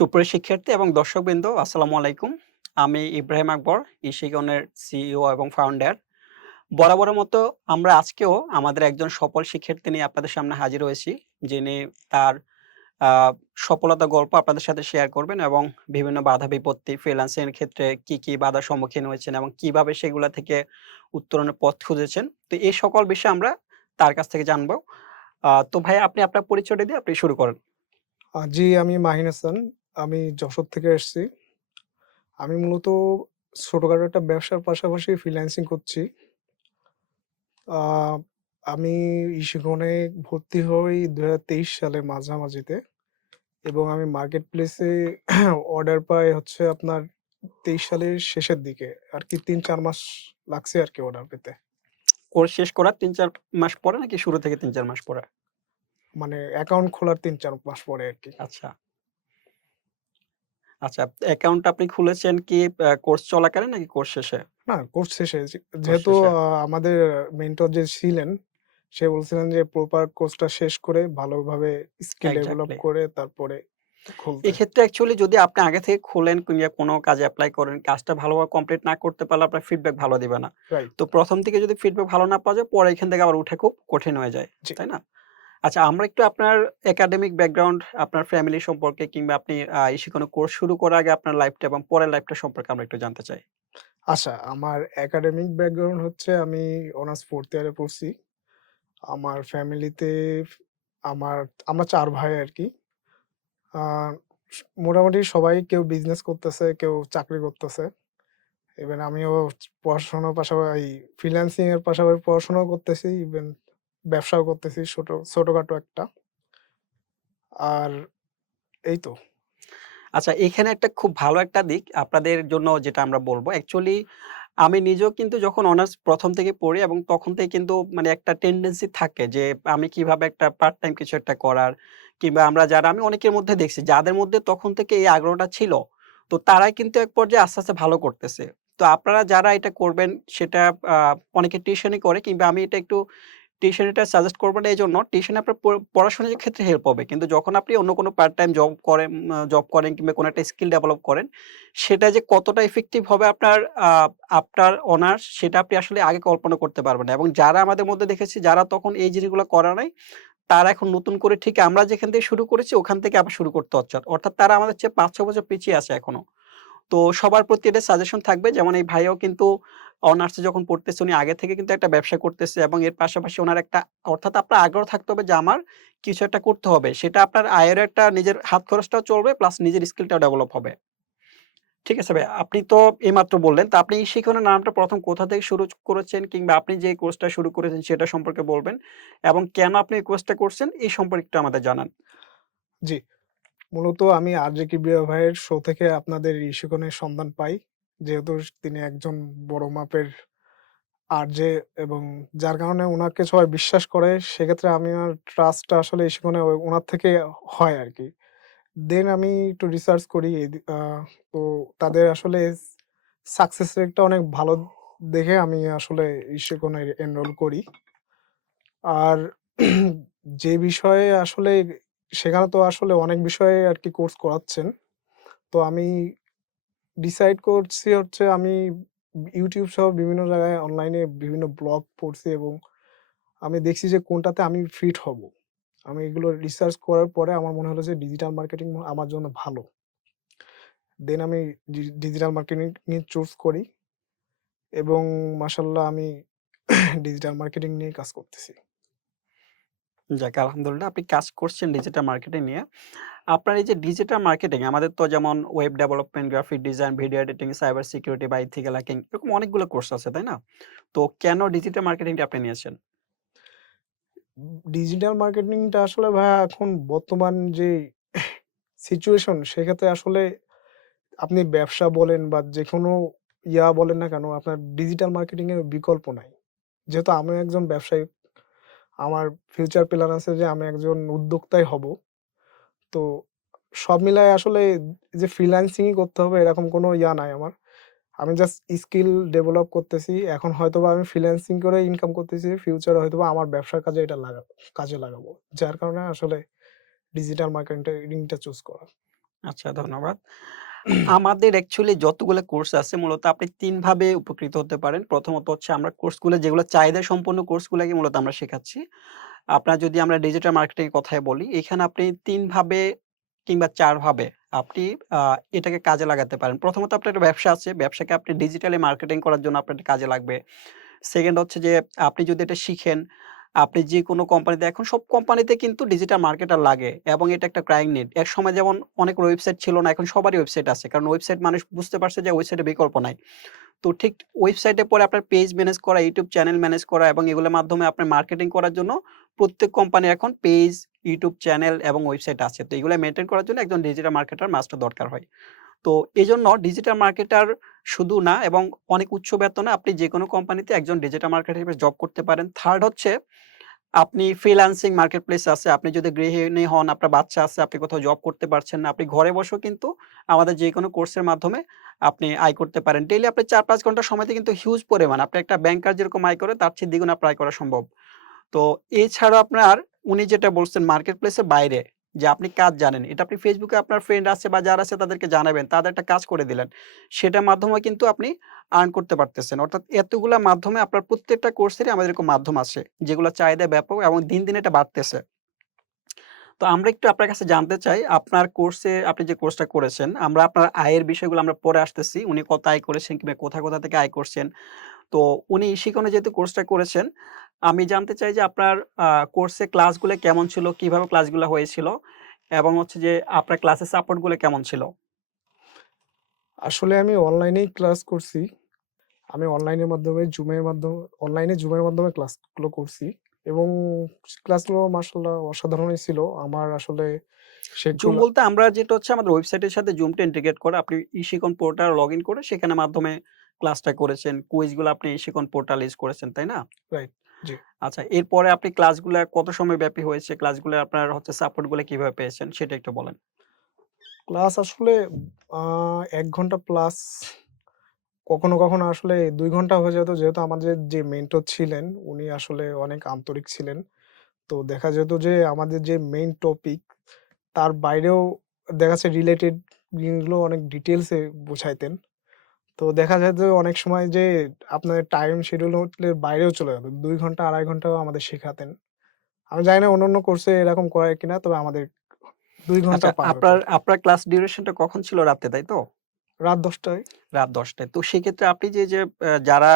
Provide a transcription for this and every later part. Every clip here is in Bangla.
সুপ্রিয় শিক্ষার্থী এবং দর্শকবৃন্দ, আসসালামু আলাইকুম। আমি ইব্রাহিম আকবর, ইশিগনের সিইও এবং ফাউন্ডার। বরাবরের মতো আমরা আজকেও আমাদের একজন সফল শিক্ষার্থী নিয়ে আপনাদের সামনে হাজির হয়েছি, যিনি তার আ সফলতার গল্প আপনাদের সাথে শেয়ার করবেন এবং বিভিন্ন বাধা বিপত্তি, ফ্রিল্যান্সিং এর ক্ষেত্রে কি বাধার সম্মুখীন হয়েছেন এবং কিভাবে সেগুলা থেকে উত্তরণের পথ খুঁজেছেন। তো এই সকল বিষয়ে আমরা তার কাছ থেকে জানবো। তো ভাইয়া, আপনি আপনার পরিচয়টা দিয়ে আপনি শুরু করেন। জি, আমি মাহিন হাসান। আমি যশোর থেকে আসছি। আমি মূলত ছোটখাটো একটা ব্যবসার পাশাপাশি ফ্রিল্যান্সিং করছি। আ আমি ইশিগনে ভর্তি হই ২০২৩ সালের মাঝামাঝিতে এবং আমি মার্কেট প্লেসে অর্ডার পাই হচ্ছে আপনার ২৩ সালের শেষের দিকে। আরকি ৩-৪ মাস লাগছে আরকি অর্ডার পেতে। কোর্স শেষ করার ৩-৪ মাস পরে নাকি শুরু থেকে ৩-৪ মাস পরে? মানে অ্যাকাউন্ট খোলার ৩-৪ মাস পরে আরকি। আচ্ছা, আচ্ছা। অ্যাকাউন্ট আপনি খুলেছেন কি কোর্স চলাকালীন নাকি কোর্স শেষে? না, কোর্স শেষে কোর্স যেহেতু শেষে। আমাদের মেন্টর যে ছিলেন, সে বলছিলেন যে প্রপার কোর্সটা শেষ করে ভালোভাবে স্কিল ডেভেলপ এক্সাক্টলি। করে তারপরে খুলতে। এক্ষেত্রে অ্যাকচুয়ালি যদি আপনি আগে থেকে খোলেন কিংবা কোনো কাজে এপ্লাই করেন, কাজটা ভালোভাবে কমপ্লিট না করতে পারলে আপনার ফিডব্যাক ভালো দিবে না। রাইট। তো ১ম থেকে যদি ফিডব্যাক ভালো না পাওয়া যায়, পরে এখান থেকে আবার উঠা খুব কঠিন হয়ে যায়। জি। তাই না? আচ্ছা, আমরা একটু আপনার একাডেমিক ব্যাকগ্রাউন্ড, আপনার ফ্যামিলি সম্পর্কে কিংবা আপনি ইসে কোনো কোর্স শুরু করার আগে আপনার লাইফটা এবং পরের লাইফটা সম্পর্কে আমরা একটু জানতে চাই। আচ্ছা, আমার একাডেমিক ব্যাকগ্রাউন্ড হচ্ছে আমি অনার্স 4th ইয়ারে পড়ছি। আমার ফ্যামিলিতে আমার আমরা ৪ ভাই আরকি। আ মোটামুটি সবাই কেউ বিজনেস করতেছে, কেউ চাকরি করতেছে। ইভেন আমিও পড়াশোনার পাশাপাশি ফ্রিল্যান্সিং এর পাশাপাশি পড়াশোনাও করতেছি। ইভেন ব্যবসাও করতেছি ছোটখাটো একটা। আর এই তো। আচ্ছা, এখানে একটা খুব ভালো একটা দিক আপনাদের জন্য যেটা আমরা বলব। অ্যাকচুয়ালি আমি নিজেও কিন্তু যখন অনার্স ১ম থেকে পড়ি এবং তখন থেকে কিন্তু মানে একটা টেনডেন্সি থাকে যে আমি কিভাবে একটা পার্ট টাইম কিছু একটা করার, কিংবা আমি অনেকের মধ্যে দেখছি যাদের মধ্যে তখন থেকে এই আগ্রহটা ছিল, তো তারাই কিন্তু এক পর্যায়ে আস্তে, আস্তে ভালো করতেছে। তো আপনারা যারা এটা করবেন সেটা আ অনেকে টিউশনি করে, কিংবা আমি এটা একটু টিউশনিটা সাজেস্ট করব না এজন্য, টিউশনি আপনার পড়াশোনার ক্ষেত্রে হেল্প হবে। কিন্তু যখন আপনি অন্য কোনো পার্ট টাইম জব করেন কিংবা কোনো একটা স্কিল ডেভেলপ করেন, সেটা যে কতটা ইফেক্টিভ হবে আ আপনার অনার্স, সেটা আপনি আসলে আগে কল্পনা করতে পারবেন না। এবং যারা আমাদের মধ্যে দেখেছি যারা তখন এই জিনিসগুলো করে নাই, তারা এখন নতুন করে ঠিক আমরা যেখান থেকে শুরু করেছি ওখান থেকে আবার শুরু করতে হচ্ছে। অর্থাৎ তারা আমাদের চেয়ে ৫-৬ বছর পিছিয়ে আছে এখনো। তো সবার প্রতি এটা সাজেশন থাকবে, যেমন এই ভাইয়াও কিন্তু অনার্সে যখন পড়তেছে উনি আগে থেকে কিন্তু একটা ব্যবসা করতেছে এবং এর পাশাপাশি উনার একটা, অর্থাৎ আপনার আগ্রহ থাকতে হবে যে আমার কিছু একটা করতে হবে। সেটা আপনার আয়েরও একটা, নিজের হাত খরচটাও চলবে, প্লাস নিজের স্কিলটাও ডেভেলপ হবে। ঠিক আছে ভাই? আপনি তো এইমাত্র বললেন। তো আপনি এই শিখনের নামটা ১ম কোথা থেকে শুরু করেছেন, কিংবা আপনি যে কোর্সটা শুরু করেছেন সেটা সম্পর্কে বলবেন এবং কেন আপনি এই কোর্সটা করছেন এই সম্পর্কে একটু আমাদের জানান। জি, মূলত আমি আরজে কিবরিয়া ভাইয়ের শো থেকে আপনাদের ইস্যুকনের সন্ধান পাই। যেহেতু তিনি একজন বড় মাপের আরজে এবং যার কারণে উনাকে সবাই বিশ্বাস করে। সেক্ষেত্রে আমি আমার ট্রাস্টটা আসলে ইস্যুকনে উনার থেকে হয় আরকি। দেন আমি একটু রিসার্চ করি তো তাদের আসলে সাকসেস রেটটা অনেক ভালো দেখে আমি আসলে ইস্যুকনে এনরোল করি। আর যে বিষয়ে আসলে সেখানে তো আসলে অনেক বিষয়ে আরকি কোর্স করাচ্ছেন। তো আমি ডিসাইড করছি হচ্ছে আমি YouTube সহ বিভিন্ন জায়গায় অনলাইনে বিভিন্ন ব্লগ পড়ছি এবং আমি দেখছি যে কোনটাতে আমি ফিট হব। আমি এগুলো রিসার্চ করার পরে আমার মনে হলো যে ডিজিটাল মার্কেটিং আমার জন্য ভালো। দেন আমি ডিজিটাল মার্কেটিং নিয়ে চুজ করি এবং মাশাআল্লাহ আমি ডিজিটাল মার্কেটিং নিয়ে কাজ করতেছি। যাক, আলহামদুলিল্লাহ আপনি কাজ করছেন ডিজিটাল মার্কেটিং নিয়ে। আপনার এই যে ডিজিটাল মার্কেটিং, আমাদের তো যেমন web development, graphic design, video editing, cyber security বা এথিক্যাল হ্যাকিং, এরকম অনেকগুলো কোর্স আছে, তাই না? তো কেন ডিজিটাল মার্কেটিংটা আপনি নিয়েছেন? ডিজিটাল মার্কেটিংটা আসলে ভাইয়া এখন বর্তমান যে সিচুয়েশন সেক্ষেত্রে আসলে আপনি ব্যবসা বলেন বা যেকোনো বলেন না কেন আপনার ডিজিটাল মার্কেটিং এর বিকল্প নাই। যেহেতু আমি একজন ব্যবসায়ী, আমার ফিউচার প্ল্যান আছে যে আমি একজন উদ্যোক্তাই হব। তো সব মিলায় আসলে যে ফ্রিল্যান্সিংই করতে হবে এরকম কোনো নাই আমার। আমি জাস্ট স্কিল ডেভেলপ করতেছি। এখন হয়তোবা আমি ফ্রিল্যান্সিং করে ইনকাম করতেছি। ফিউচারে হয়তোবা আমার ব্যবসার কাজে এটা কাজে লাগাবো। যার কারণে আসলে ডিজিটাল মার্কেটিংটা চুজ করা। আচ্ছা, ধন্যবাদ। আমাদের অ্যাকচুয়ালি যতগুলো কোর্স আছে মূলত আপনি ৩ ভাবে উপকৃত হতে পারেন। প্রথমত হচ্ছে আমরা কোর্সগুলো যেগুলো চাহিদা সম্পন্ন কোর্সগুলাকে মূলত আমরা শেখাচ্ছি। আপনার যদি আমরা ডিজিটাল মার্কেটিং এর কথাই বলি, এখানে আপনি ৩ ভাবে কিংবা ৪ ভাবে আপনি আ এটাকে কাজে লাগাতে পারেন। প্রথমত আপনার একটা ব্যবসা আছে, ব্যবসাকে আপনি ডিজিটালি মার্কেটিং করার জন্য আপনার এটা কাজে লাগবে। সেকেন্ড হচ্ছে যে আপনি যদি এটা শিখেন, আপনি যেকোনো কোম্পানিতে এখন সব কোম্পানিতে কিন্তু ডিজিটাল মার্কেটার লাগে এবং এটা একটা ক্রাইং নিড। একসময় যেমন অনেক ওয়েবসাইট ছিল না, এখন সবারই ওয়েবসাইট আছে। কারণ ওয়েবসাইট মানুষ বুঝতে পারছে যে ওয়েবসাইটের বিকল্প নাই। তো ঠিক ওয়েবসাইটে পরে আপনার পেজ ম্যানেজ করা, YouTube চ্যানেল ম্যানেজ করা এবং এগুলোর মাধ্যমে আপনার মার্কেটিং করার জন্য প্রত্যেক কোম্পানির এখন পেজ, YouTube চ্যানেল এবং ওয়েবসাইট আছে। তো এগুলা মেইনটেইন করার জন্য একজন ডিজিটাল মার্কেটার মাস্ট দরকার হয়। তো এজন্য ডিজিটাল মার্কেটার শুধু না এবং অনেক উচ্চ বেতনে আপনি যেকোনো কোম্পানিতে একজন ডিজিটাল মার্কেটার হিসেবে জব করতে পারেন। থার্ড হচ্ছে আপনি ফ্রিল্যান্সিং মার্কেটপ্লেস আছে। আপনি যদি গৃহিণী হন, আপনার বাচ্চা আছে, আপনি কোথাও জব করতে পারছেন না। আপনি ঘরে বসেও কিন্তু আমাদের যেকোনো কোর্সের মাধ্যমে আপনি আয় করতে পারেন। ডেইলি আপনি ৪-৫ ঘন্টা সময়তে কিন্তু হিউজ পরিমাণ। আপনি একটা ব্যাংকার যেরকম আয় করে তার চেয়ে দ্বিগুণ আপনার আয় করা সম্ভব। তো এছাড়াও আপনার উনি যেটা বলছেন মার্কেট প্লেসের বাইরে যে আপনি কাজ জানেন, এটা আপনি ফেসবুকে আপনার ফ্রেন্ড আছে বা যারা আছে তাদেরকে জানাবেন। তাদের একটা কাজ করে দিলেন। সেটার মাধ্যমে কিন্তু আপনি আর্ন করতে পারতেছেন। অর্থাৎ এতগুলা মাধ্যমে আপনার প্রত্যেকটা কোর্সেরই আমাদের এরকম মাধ্যম আছে। যেগুলোর চাহিদা ব্যাপক এবং দিন, দিন এটা বাড়তেছে। তো আমরা একটু আপনার কাছে জানতে চাই, আপনার কোর্সে আপনি যে কোর্সটা করেছেন, আমরা আপনার আয়ের বিষয়গুলো আমরা পরে আসতেছি। উনি কত আয় করেছেন কিংবা কোথায়, কোথা থেকে আয় করছেন। তো উনি শিকনে যেহেতু কোর্সটা করেছেন, আমি জানতে চাই যে আপনার আ কোর্সে ক্লাসগুলো কেমন ছিল? কিভাবে ক্লাসগুলো হয়েছিল? এবং হচ্ছে যে আপনার ক্লাসের সাপোর্ট গুলো কেমন ছিল? আসলে আমি অনলাইনেই ক্লাস করছি। আমি অনলাইনে জুমের মাধ্যমে ক্লাসগুলো করছি এবং ক্লাসগুলো মাশাআল্লাহ অসাধারণই ছিল। আমার আসলে জুম সেগুলা বলতে আমরা যেটা হচ্ছে আমাদের ওয়েবসাইটের সাথে জুমটা ইন্টিগ্রেট করা। আপনি ইশিকন পোর্টাল লগইন করে সেখানে মাধ্যমে ক্লাসটা করেছেন। কুইজগুলো আপনি ইশিকন পোর্টাল ইউজ করেছেন, তাই না? রাইট, জি। আচ্ছা, এরপরে আপনি ক্লাসগুলা কত সময় ব্যাপী হয়েছে? ক্লাসগুলো আপনার হচ্ছে সাপোর্ট গুলো কিভাবে পেয়েছেন? সেটা একটু বলেন। ক্লাস আসলে আ ১ ঘন্টা প্লাস কখনো, কখনো আসলে ২ ঘন্টা হয়ে যেত। যেহেতু আমাদের যে মেন্টর ছিলেন উনি আসলে অনেক আন্তরিক ছিলেন। তো দেখা যেত যে আমাদের যে মেইন টপিক তার বাইরেও দেখা যাচ্ছে রিলেটেড জিনিসগুলো অনেক ডিটেইলসে বুঝাইতেন। তো দেখা যায় যে অনেক সময় যে আপনার টাইম শিডিউল এর বাইরেও চলে যেত। ২ ঘন্টা ২.৫ ঘন্টাও আমাদের শেখাতেন। আমি জানি না অন্যান্য কোর্সে এরকম করায় কিনা? তবে আমাদের ২ ঘন্টা আচ্ছা, পার হতো আপনার আরকি। আপনার ক্লাস ডিউরেশনটা কখন ছিল? রাতে, তাই তো? রাত ১০ টায়। রাত ১০ টায়। তো সেক্ষেত্রে আপনি যে যারা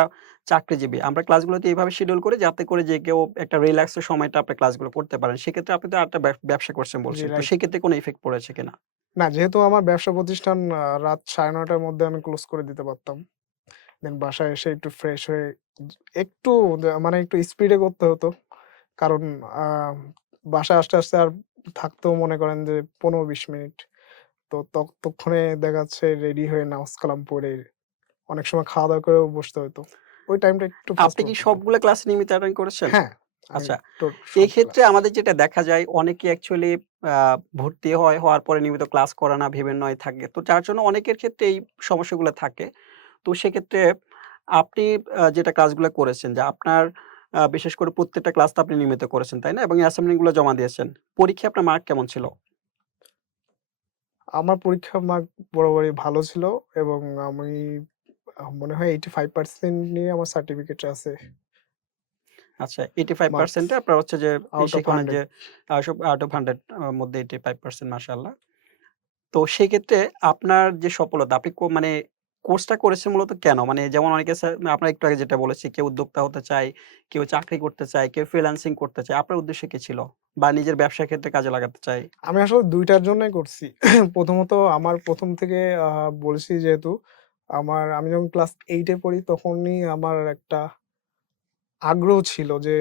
চাকরিজীবী, আমরা ক্লাসগুলোতে এভাবে শিডিউল করি যাতে করে যে কেউ একটা রিল্যাক্স এর সময়টা আপনি ক্লাসগুলো করতে পারেন। সেক্ষেত্রে আপনি তো আরেকটা ব্যবসা করছেন জি, বলছেন। তো রাইট। সেক্ষেত্রে কোনো ইফেক্ট পড়েছে কিনা? না, যেহেতু আমার ব্যবসা প্রতিষ্ঠান রাত ৯:৩০ টার মধ্যে আমি ক্লোজ করে দিতে পারতাম। দেন বাসায় এসে একটু ফ্রেশ হয়ে একটু মানে একটু স্পিডে করতে হতো। কারণ আ বাসায় আসতে আর থাকতেও মনে করেন যে ১৫-২০ মিনিট। তো ততক্ষণে দেখা যাচ্ছে রেডি হয়ে নামাজ কালাম পড়ে অনেক সময় খাওয়া-দাওয়া করেও বসতে হতো। ওই টাইমটা একটু ফাস্ট আপনি কি হতো আরকি। সবগুলা ক্লাস নিয়মিত অ্যাটেন্ড করেছেন? হ্যাঁ, আমি আচ্ছা। এই সব ক্ষেত্রে ক্লাস। আমাদের যেটা দেখা যায় অনেকে অ্যাকচুয়ালি আ ভর্তি হয়, হওয়ার পরে নিয়মিত ক্লাস করে না, ভিবেনয় থাকে। তো যার জন্য অনেকের ক্ষেত্রে এই সমস্যাগুলো থাকে। তো সেক্ষেত্রে আপনি যেটা ক্লাসগুলা করেছেন যে আপনার বিশেষ করে প্রত্যেকটা ক্লাস তো আপনি নিয়মিত করেছেন, তাই না? এবং অ্যাসাইনমেন্ট গুলো জমা দিয়েছেন। পরীক্ষায় আপনার মার্ক কেমন ছিল? আমার পরীক্ষার মার্ক বরাবরই ভালো ছিল এবং আমি মনে হয় 85% নিয়ে আমার সার্টিফিকেট আছে। আচ্ছা, মার্কস 85% এ আপনার হচ্ছে যে আউট অফ সেখানে 100। যে সব আউট অফ 100 মধ্যে 85% মাশাআল্লাহ। তো সেক্ষেত্রে আপনার যে সফলতা আপনি মানে কোর্সটা করেছেন মূলত কেন? মানে যেমন অনেকে আপনার একটু আগে যেটা বলেছি, কেউ উদ্যোক্তা হতে চায়, কেউ চাকরি করতে চায়, কেউ ফ্রিল্যান্সিং করতে চায়। আপনার উদ্দেশ্য কি ছিল? বা নিজের ব্যবসার ক্ষেত্রে কাজে লাগাতে চায়? আমি আসলে ২ টার জন্যই করছি। প্রথমত আমার ১ম থেকে বলছি যেহেতু আমি যখন ক্লাস 8 এ পড়ি তখনই আমার একটা আগ্রহ ছিল যে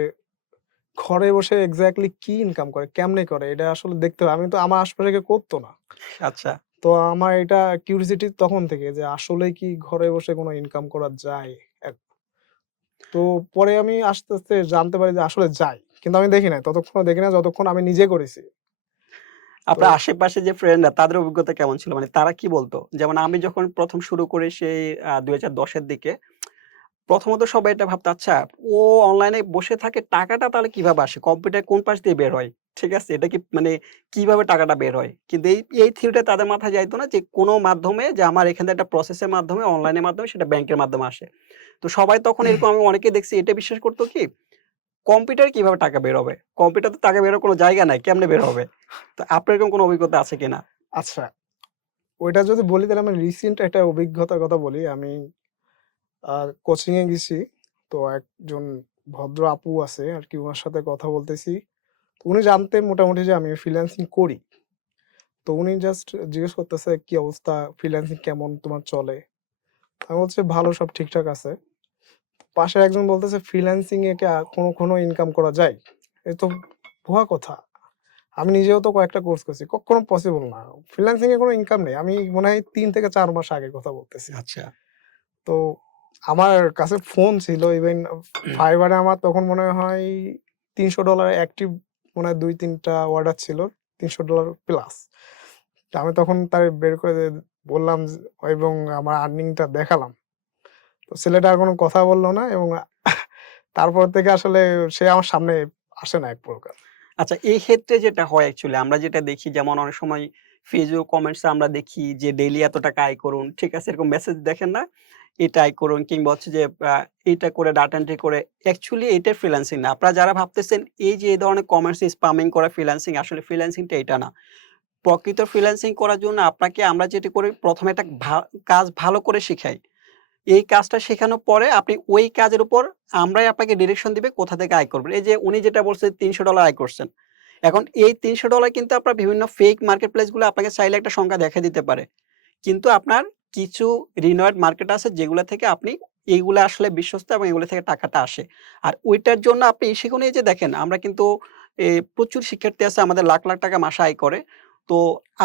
ঘরে বসে এক্সাক্টলি কি ইনকাম করে, কেমনে করে এটা আসলে দেখতে হবে। আমি তো আমার আশপাশে কেউ করতো না। আচ্ছা। তো আমার এটা কিউরিওসিটি তখন থেকে যে আসলেই কি ঘরে বসে কোনো ইনকাম করা যায়? এক তো পরে আমি আস্তে, আস্তে জানতে পারি যে আসলে যায়। কিন্তু আমি দেখি নাই। ততক্ষণও দেখি নাই যতক্ষণ আমি নিজে করেছি। তো আপনার আশেপাশে যে ফ্রেন্ডরা তাদের অভিজ্ঞতা কেমন ছিল? মানে তারা কি বলত? যেমন আমি যখন ১ম শুরু করি সেই ২০১০ এর দিকে, প্রথমত সবাই এটা ভাবতো, আচ্ছা ও অনলাইনে বসে থাকে টাকাটা তাহলে কিভাবে আসে? কম্পিউটার কোন পাশ দিয়ে বের হয়? ঠিক আছে? এটা কি মানে কিভাবে টাকাটা বের হয়? কিন্তু এই থিওরিটা তাদের মাথায় যাইত না যে কোনো মাধ্যমে যে আমার এখান থেকে একটা প্রসেসের মাধ্যমে অনলাইনের মাধ্যমে সেটা ব্যাংকের মাধ্যমে আসে। তো সবাই তখন এরকম আমি অনেকেই দেখছি এটা বিশ্বাস করত কি কম্পিউটারে কিভাবে টাকা বের হবে? কম্পিউটারে তো টাকা বের হওয়ার কোনো জায়গা নাই। কেমনে বের হবে? তো আপনার এরকম কোনো অভিজ্ঞতা আছে কিনা? আচ্ছা, ওইটা যদি বলি তাহলে আমি রিসেন্ট একটা অভিজ্ঞতার কথা বলি। আমি কোচিং এ গেছি। তো একজন ভদ্র আপু আছে আরকি, উনার সাথে কথা বলতেছি। তো উনি জানতেন মোটামুটি যে আমি ফ্রিল্যান্সিং করি। তো উনি জাস্ট জিজ্ঞেস করতেছে, "কি অবস্থা? ফ্রিল্যান্সিং কেমন তোমার চলে?" আমি বলছি, "ভালো, সব ঠিকঠাক আছে।" পাশে একজন বলতেছে, "ফ্রিল্যান্সিং এ কি কোনো ইনকাম করা যায়?" এ তো ভুয়া কথা। আমি নিজেও তো কয়েকটা কোর্স করছি। কক্ষনো পসিবল না। ফ্রিল্যান্সিং এ কোনো ইনকাম নেই। আমি মনে হয় ৩ থেকে ৪ মাস আগের কথা বলতেছি। আচ্ছা। তো আমার কাছে ফোন ছিল, ইভেন Fiverr এ আমার তখন মনে হয় $৩০০ অ্যাক্টিভ, মনে হয় ২-৩ টা অর্ডার ছিল। $৩০০ প্লাস। তো আমি তখন তারে বের করে বললাম এবং আমার আর্নিং টা দেখালাম। তো ছেলেটা আর কোনো কথা বলল না এবং তারপর থেকে আসলে সে আমার সামনে আসে না এক প্রকার। আচ্ছা এই ক্ষেত্রে যেটা হয় অ্যাকচুয়ালি আমরা যেটা দেখি যেমন অনেক সময় ফেসবুক কমেন্টস এ আমরা দেখি যে ডেইলি এত টাকা আয় করুন। ঠিক আছে? এরকম মেসেজ দেখেন না? এটা আয় করুন কিংবা হচ্ছে যে এইটা করে ডাটা এন্ট্রি করে অ্যাকচুয়ালি এটা ফ্রিল্যান্সিং না। আপনারা যারা ভাবতেছেন এই যে এই ধরনের কমেন্টস স্পামিং করা ফ্রিল্যান্সিং আসলে ফ্রিল্যান্সিংটা এটা না। প্রকৃত ফ্রিল্যান্সিং করার জন্য আপনাকে আমরা যেটি করি ১ম এ একটা কাজ ভালো করে শিখাই। এই কাজটা শেখানোর পরে আপনি ওই কাজের উপর আমরাই আপনাকে ডিরেকশন দিবে কোথা থেকে আয় করবেন। এই যে উনি যেটা বলছে $৩০০ আয় করছেন। এখন এই $৩০০ কিন্তু আপনার বিভিন্ন ফেক মার্কেট প্লেস গুলো আপনাকে চাইলে একটা সংখ্যা দেখায় দিতে পারে। কিন্তু আপনার কিছু রিনোয়েড মার্কেট আছে যেগুলা থেকে আপনি এইগুলা আসলে বিশ্বস্ত এবং এগুলো থেকে টাকাটা আসে। আর ওইটার জন্য আপনি সেখানে এই যে দেখেন আমরা কিন্তু প্রচুর শিক্ষার্থী আছে আমাদের লাখ, লাখ টাকা মাসে আয় করে। তো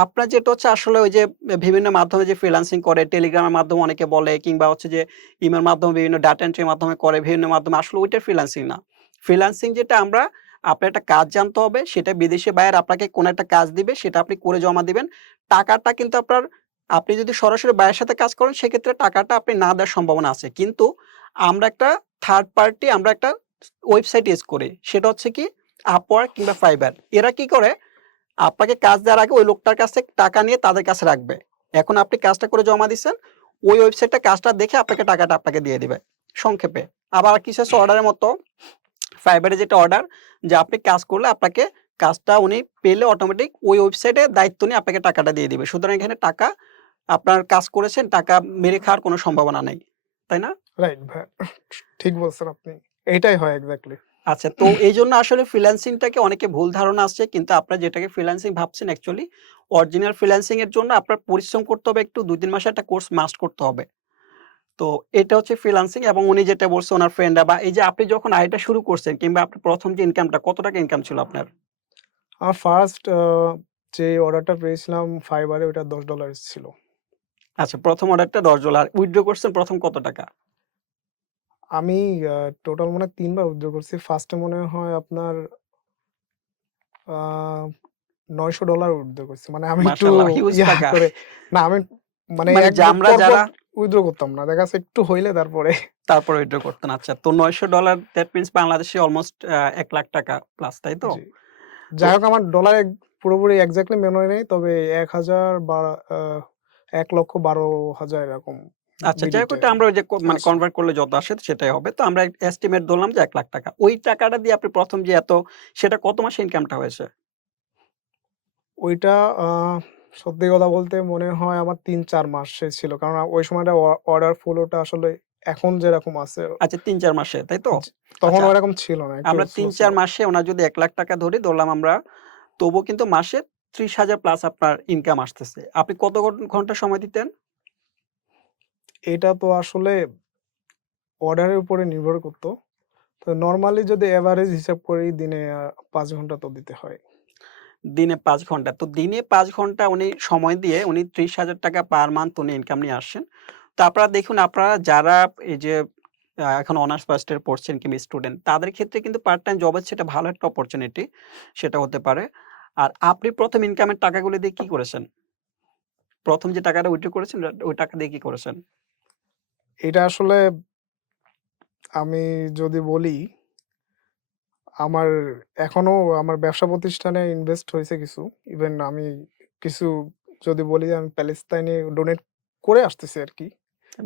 আপনার যেটা হচ্ছে আসলে ওই যে বিভিন্ন মাধ্যমে যে ফ্রিল্যান্সিং করে টেলিগ্রামের মাধ্যমে অনেকে বলে কিংবা হচ্ছে যে ইমেইল মাধ্যমে বিভিন্ন ডাটা এন্ট্রির মাধ্যমে করে বিভিন্ন মাধ্যমে আসলে ওইটা ফ্রিল্যান্সিং না। ফ্রিল্যান্সিং যেটা আমরা আপনার একটা কাজ জানতে হবে সেটা বিদেশি বায়ার আপনাকে কোন একটা কাজ দিবে সেটা আপনি করে জমা দিবেন। টাকাটা কিন্তু আপনার আপনি যদি সরাসরি বায়ের সাথে কাজ করেন সেক্ষেত্রে টাকাটা আপনি না দেওয়ার সম্ভাবনা আছে। কিন্তু আমরা একটা থার্ড পার্টি আমরা একটা ওয়েবসাইট ইউজ করি। সেটা হচ্ছে কি Upwork কিংবা Fiverr। এরা কি করে আপনাকে কাজ দেওয়ার আগে ওই লোকটার কাছে টাকা নিয়ে তাদের কাছে রাখবে। এখন আপনি কাজটা করে জমা দিচ্ছেন, ওই ওয়েবসাইটটা কাজটা দেখে আপনাকে টাকাটা আপনাকে দিয়ে দিবে। সংক্ষেপে। আবার কিছু আছে অর্ডারের মতো Fiverr এ যেটা অর্ডার যে আপনি কাজ করলে আপনাকে কাজটা উনি পেলে অটোমেটিক ওই ওয়েবসাইটে দায়িত্ব নিয়ে আপনাকে টাকাটা দিয়ে দিবে। সুতরাং এখানে টাকা আপনার কাজ করেছেন, টাকা মেরে খাওয়ার কোনো সম্ভাবনা নেই। তাই না? রাইট ভাইয়া। ঠিক বলছেন আপনি। এইটাই হয় এক্সাক্টলি। আচ্ছা তো এইজন্য আসলে ফ্রিল্যান্সিংটাকে অনেকে ভুল ধারণা আছে কিন্তু আপনারা যেটাকে ফ্রিল্যান্সিং ভাবছেন অ্যাকচুয়ালি অরিজিনাল ফ্রিল্যান্সিং এর জন্য আপনার পরিশ্রম করতে হবে একটু ২-৩ মাসের একটা কোর্স মাস্ট করতে হবে। তো এটা হচ্ছে ফ্রিল্যান্সিং এবং উনি যেটা বলছে উনার ফ্রেন্ডরা বা এই যে আপনি যখন আয়টা শুরু করছেন কিংবা আপনি ১ম যে ইনকামটা কত টাকা ইনকাম ছিল আপনার? আমার ফার্স্ট যে অর্ডারটা পেয়েছিলাম Fiverr এ, ওইটা $10 ছিল। আচ্ছা ১ম অর্ডারটা $10 উইথড্র করছেন ১ম কত টাকা? আমি টোটাল মনে হয় ৩ বার উইথড্র করছি। ফার্স্টে মনে হয় আপনার আ $৯০০ উইথড্র করছি। মানে আমি একটু মাশাআল্লাহ হিউজ ইয়া টাকা। করে, না আমি মানে মানে ১ যে মাস আমরা পর, পর যারা উইথড্র করতাম না। দেখা যাচ্ছে একটু হইলে তারপরে তারপরে উইথড্র করতেন। আচ্ছা তো $৯০০ দ্যাট মিনস বাংলাদেশে অলমোস্ট ৳১,০০,০০০ প্লাস তাই তো? জি। তো যাই হোক আমার ডলারে পুরোপুরি এক্সাক্টলি মনে নেই। তবে ১,০০০ বা ১,১২,০০০ এরকম আচ্ছা যাই হোক বিডিতে ওটা আমরা ওই যে মানে আসে। কনভার্ট করলে যত আসে সেটাই হবে। তো আমরা এস্টিমেট ধরলাম যে ৳১,০০,০০০ ওই টাকাটা দিয়ে আপনি ১ম যে এত সেটা কত মাসে ইনকামটা হয়েছে? ওইটা আ সত্যি কথা বলতে মনে হয় আমার ৩-৪ মাসে ছিল। কারণ ওই সময়টা অর্ডার ফ্লোটা আসলে এখন যেরকম আছে, আচ্ছা ৩-৪ মাসে, তাই তো? তখন আচ্ছা ওরকম ছিল না। একটু আমরা স্লো ছিল। ৩-৪ মাসে ওনার যদি ৳১,০০,০০০ ধরি ধরলাম আমরা, তবুও কিন্তু মাসে ৩০,০০০ প্লাস আপনার ইনকাম আসতেছে। আপনি কত ঘন্টা সময় দিতেন? এটা তো আসলে অর্ডারের উপরে নির্ভর করত। তো নরমালি যদি এভারেজ হিসাব করি দিনে ৫ ঘন্টা তো দিতে হয়। দিনে ৫ ঘন্টা। তো দিনে ৫ ঘন্টা উনি সময় দিয়ে উনি ৳৩০,০০০ পার মান্থ উনি ইনকাম নিয়ে আসছেন। তো আপনারা দেখুন আপনারা যারা এই যে এখন অনার্স ফার্স্ট ইয়ার পড়ছেন কিংবা স্টুডেন্ট তাদের ক্ষেত্রে কিন্তু পার্ট টাইম জবের সেটা ভালো একটা অপরচুনিটি সেটা হতে পারে। আর আপনি ১ম ইনকামের টাকাগুলো দিয়ে কি করেছেন? ১ম যে টাকাটা উইথড্র করেছেন ওই টাকা দিয়ে কি করেছেন? এটা আসলে আমি যদি বলি, আমার এখনো আমার ব্যবসা প্রতিষ্ঠানে ইনভেস্ট হইছে কিছু। ইভেন আমি কিছু যদি বলি যে আমি প্যালেস্তাইনে ডোনেট করে আসতেছি আরকি।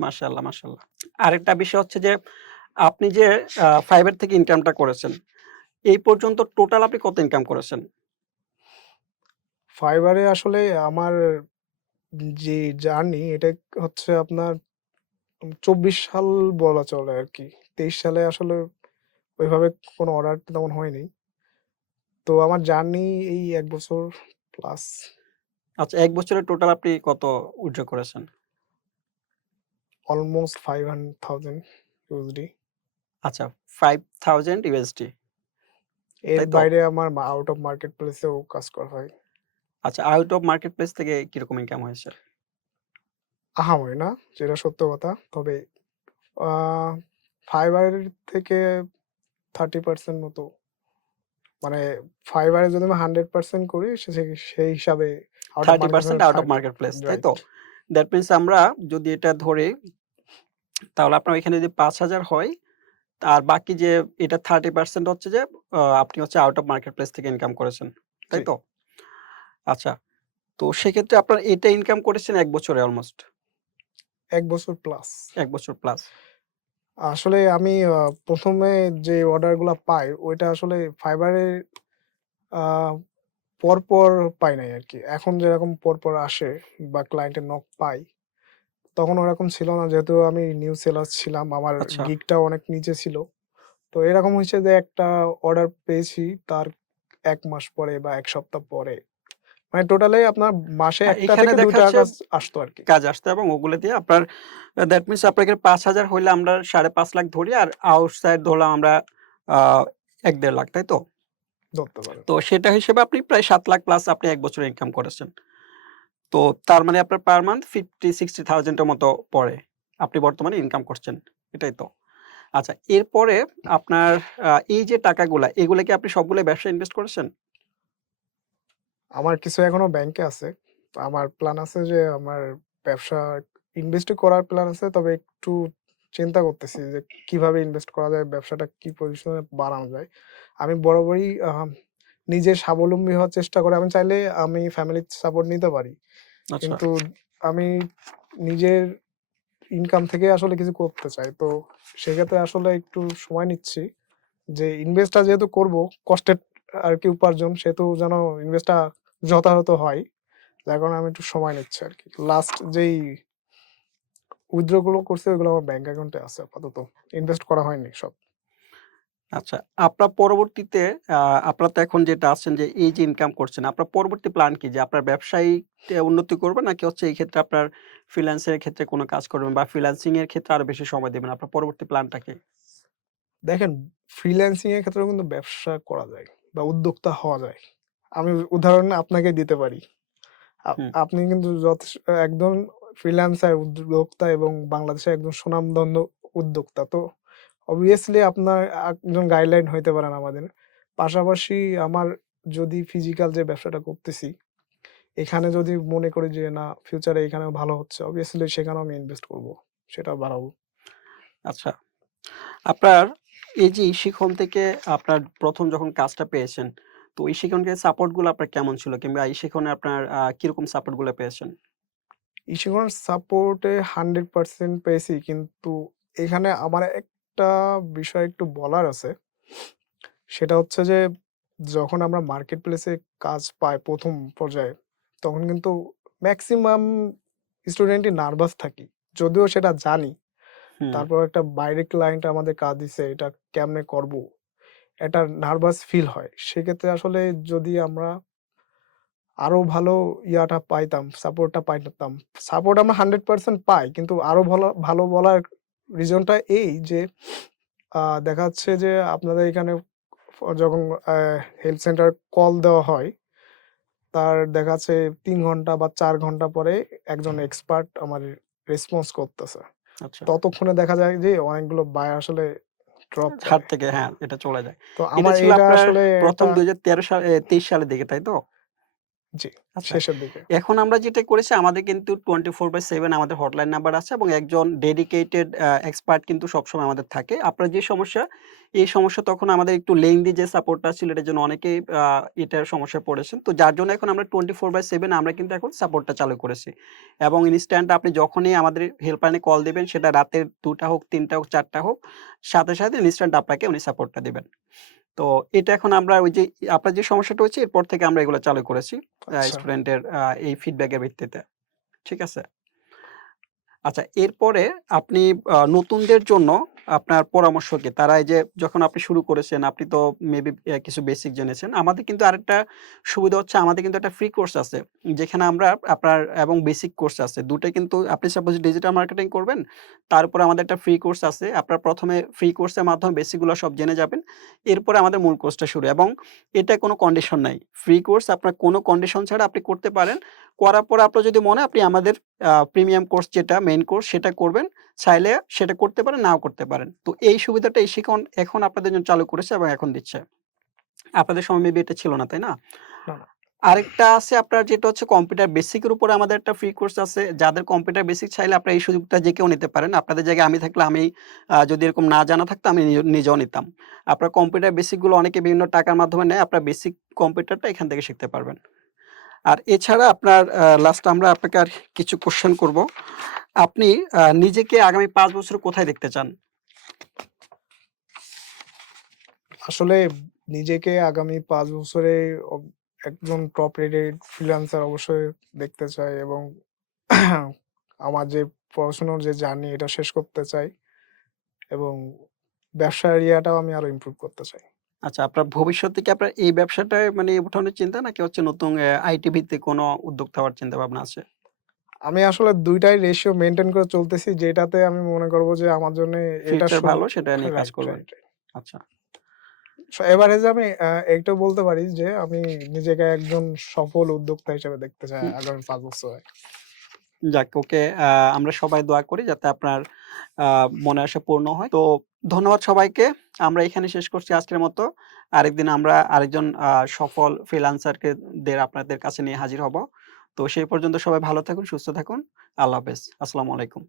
মাশাআল্লাহ, মাশাআল্লাহ। আরেকটা বিষয় হচ্ছে যে আপনি যে ফাইবার থেকে ইনকামটা করেছেন, এই পর্যন্ত টোটাল আপনি কত ইনকাম করেছেন? ফাইবারে আসলে আমার যে জার্নি এটা হচ্ছে আপনার ২৪ সাল বলা চলে আরকি। ২৩ সালে আসলে ওইভাবে কোনো অর্ডার তেমন হয়নি। তো আমার জার্নি এই ১ বছর প্লাস। আচ্ছা, ১ বছরে টোটাল আপনি কত উইথড্র করেছেন? Almost 500,000 USD। আচ্ছা, $5,000 এর তাই তো? বাইরে আমার আউট অফ মার্কেট প্লেসেও কাজ করা হয়। আচ্ছা, আউট অফ মার্কেট প্লেস থেকে কিরকম ইনকাম হয়েছে? আহামরি না, যেটা সত্য কথা। তবে আ ফাইবার থেকে 30% মতো মানে ফাইবারে যদি আমি 100% করি সেই হিসাবে out of market 30% out of 30 market place, তাই রাইট। তো? দ্যাট মিনস আমরা যদি এটা ধরি, তাহলে আপনার এখানে যদি ৫,০০০ হয়, আর বাকি যে এটা 30% হচ্ছে যে আপনি হচ্ছে আউট অফ মার্কেট প্লেস থেকে ইনকাম করেছেন, জি, তাই তো? আচ্ছা, তো সেক্ষেত্রে আপনার এটা ইনকাম করেছেন ১ বছরে অলমোস্ট ১ বছর প্লাস। ১ বছর প্লাস। আসলে আমি ১ম এ যে অর্ডারগুলা পাই, ওইটা আসলে ফাইবারের আ পরপর পাই নাই আরকি। এখন যেরকম পরপর আসে বা ক্লায়েন্টের নক পাই, তখন ওরকম ছিল না। যেহেতু আমি নিউ সেলার ছিলাম, আমার আচ্ছা, গিগটাও অনেক নিচে ছিল। তো এরকম হইছে যে একটা অর্ডার পেয়েছি তার ১ মাস পরে বা ১ সপ্তাহ পরে। মানে টোটালি আপনার মাসে ১ টা এখানে থেকে ২ টা দেখাচ্ছে কাজ আসতো আরকি। কাজ আসতো এবং ওগুলো দিয়ে আপনার দ্যাট মিনস আপনার এখানে ৫,০০০ হইলে আমরা ৫.৫ লাখ ধরি, আর আউটসাইড ধরলাম আমরা আ ১-১.৫ লাখ, তাই তো? ধরতে পারেন। তো সেটা হিসেবে আপনি প্রায় ৭ লাখ প্লাস আপনি ১ বছরে ইনকাম করেছেন। তো তার মানে আপনার পার মান্থ ৫০,০০০-৬০,০০০ এর মতো পড়ে। আপনি বর্তমানে ইনকাম করছেন। এটাই তো? আচ্ছা, এরপরে আপনার এই যে টাকাগুলা, এগুলা কি আপনি সবগুলাই ব্যবসায় ইনভেস্ট করেছেন? আমার কিছু এখনো ব্যাংকে আছে। তো আমার প্ল্যান আছে যে আমার ব্যবসা ইনভেস্টই করার প্ল্যান আছে। তবে একটু চিন্তা করতেছি যে কিভাবে ইনভেস্ট করা যায়, ব্যবসাটা কি পজিশনে বাড়ানো যায়। আমি বরাবরই নিজে স্বাবলম্বী হওয়ার চেষ্টা করি। আমি চাইলে আমি ফ্যামিলির সাপোর্ট নিতে পারি। আচ্ছা, কিন্তু আমি নিজের ইনকাম থেকে আসলে কিছু করতে চাই। তো সেক্ষেত্রে আসলে একটু সময় নিচ্ছি। যে ইনভেস্টটা যেহেতু করব, কষ্টের আরকি উপার্জন, সেহেতু যেন ইনভেস্টটা যথাযথ হয়। যার কারণে আমি একটু সময় নিচ্ছি আরকি। লাস্ট যেই উইথড্র গুলো করছি ওগুলো আমার ব্যাংক অ্যাকাউন্টে আছে আপাতত। ইনভেস্ট করা হয়নি সব। আচ্ছা। আপনার পরবর্তীতে আ আপনার তো এখন যেটা আছেন যে এই যে ইনকাম করছেন, আপনার পরবর্তী প্ল্যান কি? যে আপনার ব্যবসায়িতে উন্নতি করবেন, নাকি হচ্ছে এই ক্ষেত্রে আপনার ফ্রিল্যান্সিং এর ক্ষেত্রে কোনো কাজ করবেন বা ফ্রিল্যান্সিং এর ক্ষেত্রে আরো বেশি সময় দিবেন? আপনার পরবর্তী প্ল্যানটা কি? দেখেন, ফ্রিল্যান্সিং এর ক্ষেত্রেও কিন্তু ব্যবসা করা যায় বা উদ্যোক্তা হওয়া যায়। আমি উদাহরণ আপনাকে দিতে পারি। হুম, আপনি কিন্তু একজন ফ্রিল্যান্সার উদ্যোক্তা এবং বাংলাদেশের একজন সুনামধন্য উদ্যোক্তা। তো obviously আপনার একজন গাইডলাইন হইতে পারেন আমাদের। পাশাপাশি আমার যদি ফিজিক্যাল যে ব্যবসাটা করতেছি, এখানে যদি মনে করি যে না ফিউচারে এখানেও ভালো হচ্ছে, obviously সেখানেও আমি ইনভেস্ট করব। সেটা বাড়াবো। আচ্ছা। আপনার এই যে শিখন থেকে আপনার ১ম যখন কাজটা পেয়েছেন, তো এই শিখনের সাপোর্ট গুলো আপনার কেমন ছিল? কিংবা এই শিখনে আপনার কিরকম সাপোর্ট গুলো পেয়েছেন? ইসিমন সাপোর্টে 100% পেয়েছি। কিন্তু এখানে আমার একটা বিষয় একটু বলার আছে। সেটা হচ্ছে যে যখন আমরা মার্কেট প্লেসে কাজ পাই ১ম পর্যায়ে, তখন কিন্তু মেক্সিমাম স্টুডেন্টই নার্ভাস থাকি। যদিও সেটা জানি। হুম, তারপর একটা বাইরে ক্লায়েন্ট আমাদের কাজ দিছে, এটা কেমনে করব? একটা নার্ভাস ফিল হয়। সেক্ষেত্রে আসলে যদি আমরা আরো ভালো ইয়াটা পাইতাম, সাপোর্টটা পাইতাম। সাপোর্ট আমরা 100% পাই। কিন্তু আরো ভালো বলার রিজনটা এই যে দেখা যাচ্ছে যে আপনাদের এখানে যখন আ হেল্প সেন্টার কল দেওয়া হয়, তার দেখা যাচ্ছে ৩ ঘন্টা বা ৪ ঘন্টা পরে একজন এক্সপার্ট আমার রেসপন্স করতেছে। আচ্ছা। ততক্ষণে দেখা যায় যে অনেকগুলো বায়ার আসলে ড্রপ হাত করে। থেকে হ্যাঁ, এটা চলে যায়। তো এটা আমার ছিল এটা আপনার আসলে ১ম একটা ২০১৩ সালে ২৩ সালের দিকে, তাই তো? জি, আচ্ছা। শেষের দিকে। এখন আমরা যেটা করেছি আমাদের কিন্তু 24/7 আমাদের হটলাইন নাম্বার আছে এবং একজন ডেডিকেটেড এক্সপার্ট কিন্তু সবসময় আমাদের থাকে। আপনার যে সমস্যা, এই সমস্যা তখন আমাদের একটু লেংথি যে সাপোর্টটা ছিল এটার জন্য অনেকেই এটার সমস্যায় পড়েছেন। তো যার জন্য এখন আমরা 24/7 আমরা কিন্তু এখন সাপোর্টটা চালু করেছি। এবং ইনস্ট্যান্ট আপনি যখনই আমাদের হেল্পলাইনে কল দিবেন সেটা রাতের ২ টা হোক, ৩ টা হোক, ৪ টা হোক, সাথে ইনস্ট্যান্ট আপনাকে উনি সাপোর্টটা দিবেন। তো এটা এখন আমরা ওই যে আপনার যে সমস্যাটা হচ্ছে এরপর থেকে আমরা এগুলো চালু করেছি। আচ্ছা। স্টুডেন্টের এই ফিডব্যাক এর ভিত্তিতে। ঠিক আছে? আচ্ছা এরপরে আপনি নতুনদের জন্য আপনার পরামর্শ কি? তারা এই যে যখন আপনি শুরু করেছেন আপনি তো মেবি কিছু বেসিক জেনেছেন। আমাদের কিন্তু আরেকটা সুবিধা হচ্ছে আমাদের কিন্তু একটা ফ্রি কোর্স আছে। যেখানে আমরা আপনার এবং বেসিক কোর্স আছে। ২ টাই কিন্তু আপনি সাপোজ ডিজিটাল মার্কেটিং করবেন, তার উপরে আমাদের একটা ফ্রি কোর্স আছে। আপনার ১ম এ ফ্রি কোর্সের মাধ্যমে বেসিক গুলো সব জেনে যাবেন। এরপরে আমাদের মূল কোর্সটা শুরু এবং এটা কোনো কন্ডিশন নাই। ফ্রি কোর্স আপনার কোনো কন্ডিশন ছাড়া আপনি করতে পারেন। করার পরে আপনার যদি মনে হয় আপনি আমাদের প্রিমিয়াম কোর্স যেটা মেইন কোর্স সেটা করবেন। চাইলে সেটা করতে পারেন, নাও করতে পারেন। তো এই সুবিধাটা এই শিখন এখন আপনাদের জন্য চালু করেছে এবং এখন দিচ্ছে। আপনাদের সময় মেবি এটা ছিল না, তাই না? না, না। আরেকটা আছে আপনার যেটা হচ্ছে কম্পিউটার বেসিক এর উপরে আমাদের একটা ফ্রি কোর্স আছে। যাদের কম্পিউটার বেসিক চাইলে আপনারা এই সুযোগটা যে কেউ নিতে পারেন। আপনাদের জায়গায় আমি থাকলে আমি যদি এরকম না জানা থাকতো আমি নিজেও নিতাম। আপনার কম্পিউটার বেসিক গুলো অনেকে বিভিন্ন টাকার মাধ্যমে নেয়। আপনার বেসিক কম্পিউটারটা এখান থেকে শিখতে পারবেন। আর এছাড়া আপনার লাস্ট আমরা আপনাকে আর কিছু কোয়েশ্চেন করব। আপনি নিজেকে আগামী ৫ বছরে কোথায় দেখতে চান? আসলে নিজেকে আগামী ৫ বছরে অ একজন টপ রেটেড ফ্রিল্যান্সার অবশ্যই দেখতে চাই এবং আমার যে পড়াশোনার যে জার্নি এটা শেষ করতে চাই এবং ব্যবসার এরিয়াটাও আমি আরো ইমপ্রুভ করতে চাই। আচ্ছা আপনার ভবিষ্যতে কি আপনার এই ব্যবসাটায় মানে উঠানোর চিন্তা নাকি হচ্ছে নতুন আইটি ভিত্তিক কোনো উদ্যোক্তা হওয়ার চিন্তাভাবনা আছে? আমি আসলে ২ টাই রেশিও মেইনটেইন করে চলতেছি যেটাতে আমি মনে করব যে আমার জন্যে এটা ফিউচার ভালো সেটা নিয়ে কাজ রাইট, করবেন। Right, right. আচ্ছা। এভারেজে আমি এইটাও বলতে পারি যে আমি নিজেকে একজন সফল উদ্যোক্তা হিসেবে দেখতে চাই হুম, আগামী ৫ বছরে। যাক ওকে আমরা সবাই দোয়া করি যাতে আপনার আ মনের আশা পূর্ণ হয়। তো ধন্যবাদ সবাইকে। আমরা এখানে শেষ করছি আজকের মতো। আরেকদিন আমরা আরেকজন সফল ফ্রিল্যান্সারকে আপনাদের কাছে নিয়ে হাজির হব। তো সেই পর্যন্ত সবাই ভালো থাকুন, সুস্থ থাকুন। আল্লাহ হাফেজ। আসসালামু আলাইকুম।